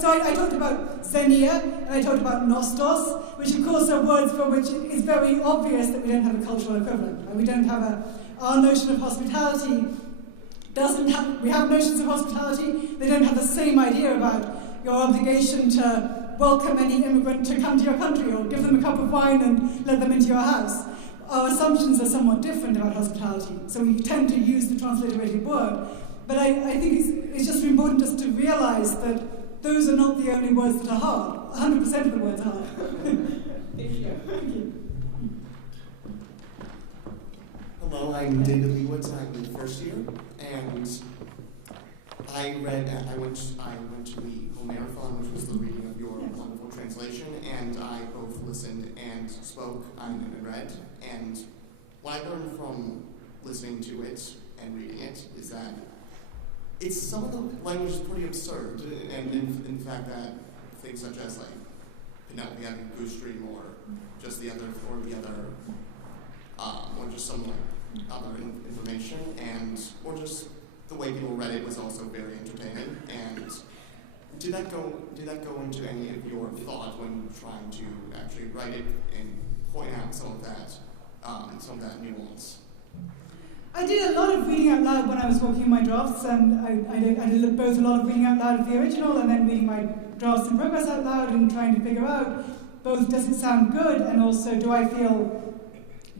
So I talked about xenia, and I talked about nostos, which of course are words for which it's very obvious that we don't have a cultural equivalent. Right? We don't have our notion of hospitality we have notions of hospitality, they don't have the same idea about your obligation to welcome any immigrant to come to your country or give them a cup of wine and let them into your house. Our assumptions are somewhat different about hospitality, so we tend to use the transliterated word. But I think it's just important just to realize that those are not the only words that are hard. 100% of the words are hard. Thank you. Thank you. Hello, I'm David Leewitz. I'm in first year, and I went to the Homerathon, which was the reading of your wonderful translation, and I both listened and spoke and read. And what I learned from listening to it and reading it is that some of the language is pretty absurd, and in fact that things such as like Penelope having a goose dream, or just or just some like other information, or just the way people read it was also very entertaining. And did that go into any of your thought when trying to actually write it and point out some of that nuance? I did a lot of reading out loud when I was working on my drafts, and I did both a lot of reading out loud of the original and then reading my drafts in progress out loud and trying to figure out both does it sound good and also do I feel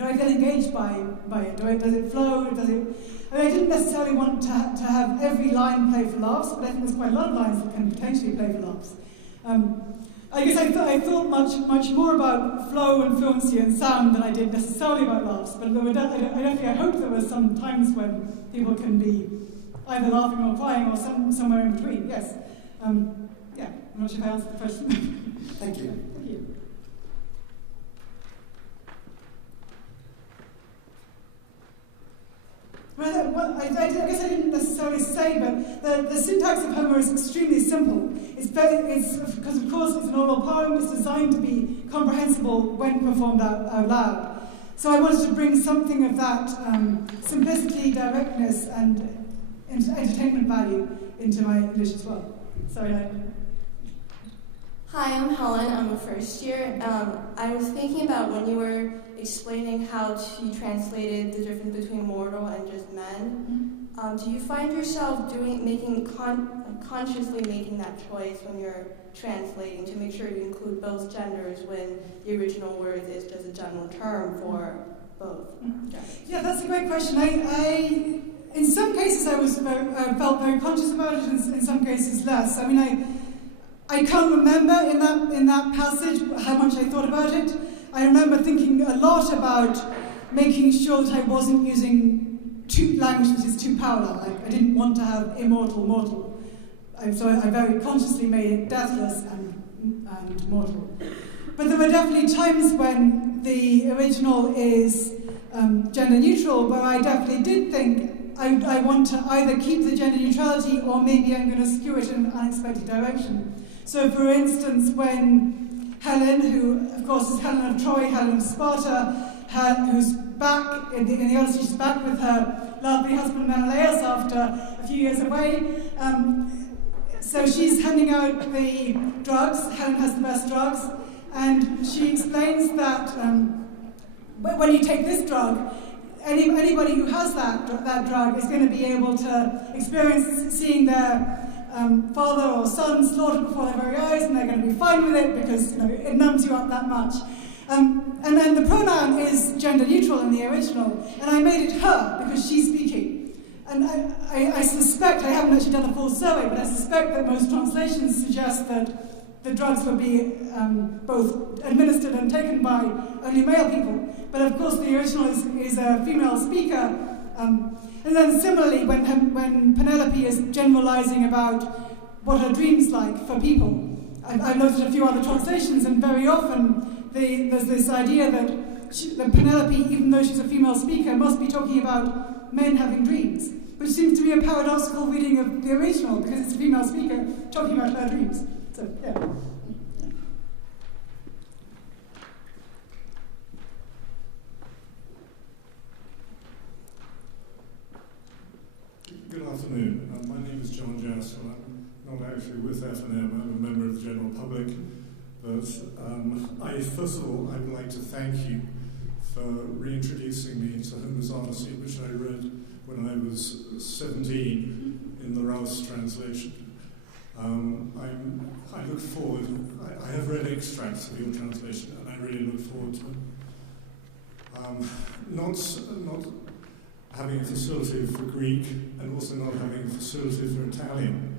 engaged by it? Does it flow? I didn't necessarily want to have every line play for laughs, but I think there's quite a lot of lines that can potentially play for laughs. I guess I thought much more about flow and fluency and sound than I did necessarily about laughs, but I hope there were some times when people can be either laughing or crying or somewhere in between, yes. I'm not sure if I answered the question. Thank you. Thank you. Well, I guess I didn't necessarily say, but the syntax of Homer is extremely simple. It's because, of course, it's an oral poem. It's designed to be comprehensible when performed out loud. So I wanted to bring something of that simplicity, directness, and entertainment value into my English as well. Sorry, Hi, I'm Helen. I'm a first year. I was thinking about when you were explaining how you translated the difference between mortal and just men. Do you find yourself consciously making that choice when you're translating to make sure you include both genders when the original word is just a general term for both genders? Yeah, that's a great question. In some cases I felt very conscious about it, and in some cases less. I mean, I can't remember in that passage how much I thought about it. I remember thinking a lot about making sure that I wasn't using language that is too powerful. I didn't want to have immortal, mortal. So I very consciously made it deathless and mortal. But there were definitely times when the original is gender neutral, where I definitely did think I want to either keep the gender neutrality or maybe I'm going to skew it in an unexpected direction. So, for instance, when Helen, who of course is Helen of Troy, Helen of Sparta, who's back in the Odyssey, she's back with her lovely husband Menelaus after a few years away. So she's handing out the drugs. Helen has the best drugs, and she explains that when you take this drug, anybody who has that drug is going to be able to experience seeing their father or son slaughtered before their very eyes, and they're going to be fine with it because it numbs you up that much. And then the pronoun is gender neutral in the original, and I made it her because she's speaking. And I suspect, I haven't actually done a full survey, but I suspect that most translations suggest that the drugs will be both administered and taken by only male people. But of course the original is a female speaker. And then similarly, when Penelope is generalizing about what her dream's like for people, I've looked at a few other translations, and very often there's this idea that Penelope, even though she's a female speaker, must be talking about men having dreams, which seems to be a paradoxical reading of the original, because it's a female speaker talking about her dreams. So, yeah. Good afternoon. My name is John Jasper. I'm not actually with F&M. I'm a member of the general public. But first of all, I would like to thank you for reintroducing me to Homer's Odyssey, which I read when I was 17 in the Rouse translation. I look forward. I have read extracts of your translation, and I really look forward to it. Not having a facility for Greek, and also not having a facility for Italian.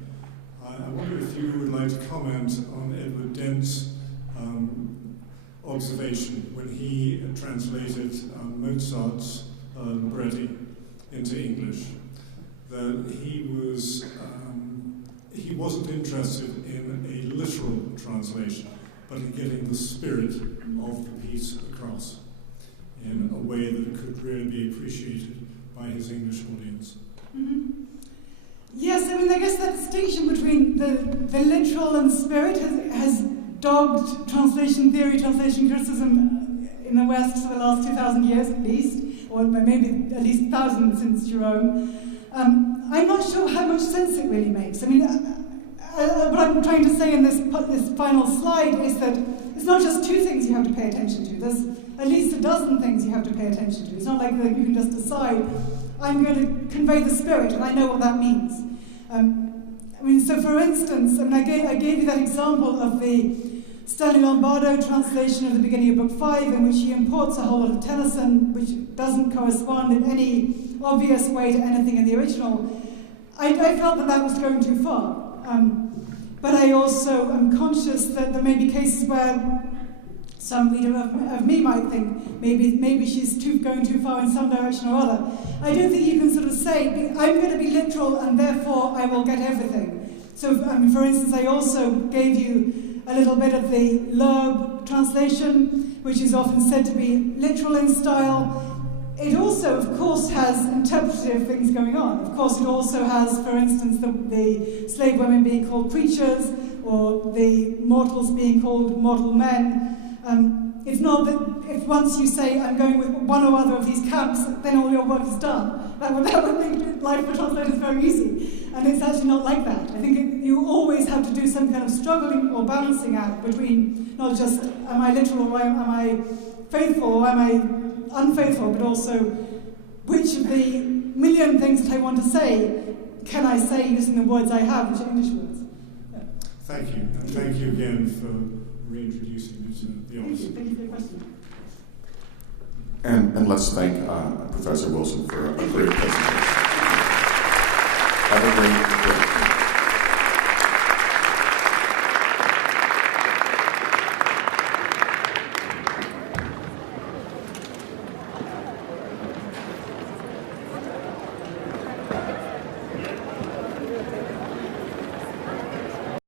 I wonder if you would like to comment on Edward Dent's observation when he translated Mozart's libretti into English, that he wasn't interested in a literal translation, but in getting the spirit of the piece across in a way that it could really be appreciated by his English audience. Mm-hmm. Yes, I mean, I guess that distinction between the literal and spirit has dogged translation theory, translation criticism in the West for the last 2,000 years at least, or maybe at least 1,000 since Jerome. I'm not sure how much sense it really makes. I mean, what I'm trying to say in this final slide is that it's not just two things you have to pay attention to. There's at least a dozen things you have to pay attention to. It's not like that you can just decide, I'm going to convey the spirit, and I know what that means. I mean, so for instance, I mean, I gave you that example of the Stanley Lombardo translation of the beginning of Book 5, in which he imports a whole lot of Tennyson, which doesn't correspond in any obvious way to anything in the original. I felt that was going too far. But I also am conscious that there may be cases where some reader of me might think maybe she's going too far in some direction or other. I don't think you can sort of say, I'm going to be literal and therefore I will get everything. So, for instance, I also gave you a little bit of the Loeb translation, which is often said to be literal in style. It also, of course, has interpretative things going on. Of course, it also has, for instance, the slave women being called creatures, or the mortals being called mortal men. It's not that if once you say, I'm going with one or other of these camps, then all your work is done. That would make life for translators very easy. And it's actually not like that. I think you always have to do some kind of struggling or balancing act between not just, am I literal, or am I faithful, or am I unfaithful, but also which of the million things that I want to say can I say using the words I have, which are English words. Yeah. Thank you, and thank you again for reintroducing me to the Odyssey. Thank you for your question. And let's thank Professor Wilson for a great presentation. Have a great day.